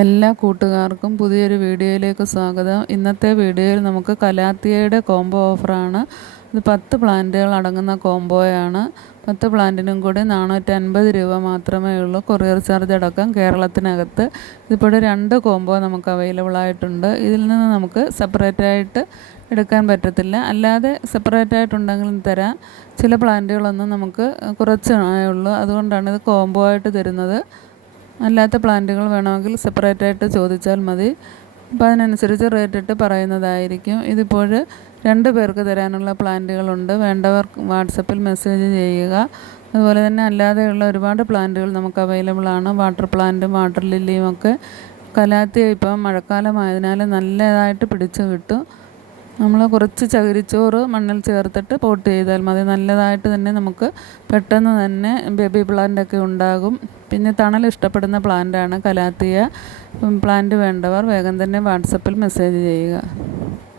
എല്ലാ കൂട്ടുകാർക്കും പുതിയൊരു വീഡിയോയിലേക്ക് സ്വാഗതം. ഇന്നത്തെ വീഡിയോയിൽ നമുക്ക് കലാത്തിയയുടെ കോംബോ ഓഫറാണ്. ഇത് 10 പ്ലാന്റുകൾ അടങ്ങുന്ന കോംബോയാണ്. 10 പ്ലാന്റിനും കൂടി 450 രൂപ മാത്രമേ ഉള്ളൂ. കൊറിയർ ചാർജ് അടക്കം കേരളത്തിനകത്ത്. ഇതിപ്പോൾ 2 കോംബോ നമുക്ക് അവൈലബിൾ ആയിട്ടുണ്ട്. ഇതിൽ നിന്ന് നമുക്ക് സെപ്പറേറ്റായിട്ട് എടുക്കാൻ പറ്റത്തില്ല, അല്ലാതെ സെപ്പറേറ്റായിട്ടുണ്ടെങ്കിലും തരാം. ചില പ്ലാന്റുകളൊന്നും നമുക്ക് കുറച്ചേ ഉള്ളൂ, അതുകൊണ്ടാണ് ഇത് കോംബോ ആയിട്ട് തരുന്നത്. അല്ലാത്ത പ്ലാന്റുകൾ വേണമെങ്കിൽ സെപ്പറേറ്റായിട്ട് ചോദിച്ചാൽ മതി. അപ്പോൾ അതിനനുസരിച്ച് റേറ്റ് ഇട്ട് പറയുന്നതായിരിക്കും. ഇതിപ്പോൾ 2 പേർക്ക് തരാനുള്ള പ്ലാന്റുകളുണ്ട്. വേണ്ടവർ വാട്സപ്പിൽ മെസ്സേജ് ചെയ്യുക. അതുപോലെ തന്നെ അല്ലാതെയുള്ള ഒരുപാട് പ്ലാന്റുകൾ നമുക്ക് അവൈലബിൾ ആണ്. വാട്ടർ പ്ലാന്റും വാട്ടർ ലില്ലിയും ഒക്കെ. കലാത്തിയ ഇപ്പം മഴക്കാലമായതിനാൽ നല്ലതായിട്ട് പിടിച്ച് കിട്ടും. നമ്മൾ കുറച്ച് ചകിരിച്ചോറ് മണ്ണിൽ ചേർത്തിട്ട് പോട്ട് ചെയ്താൽ മതി. നല്ലതായിട്ട് തന്നെ നമുക്ക് പെട്ടെന്ന് തന്നെ ബേബി പ്ലാന്റൊക്കെ ഉണ്ടാകും. പിന്നെ തണൽ ഇഷ്ടപ്പെടുന്ന പ്ലാന്റാണ് കലാത്തിയ. പ്ലാന്റ് വേണ്ടവർ വേഗം തന്നെ വാട്സപ്പിൽ മെസ്സേജ് ചെയ്യുക.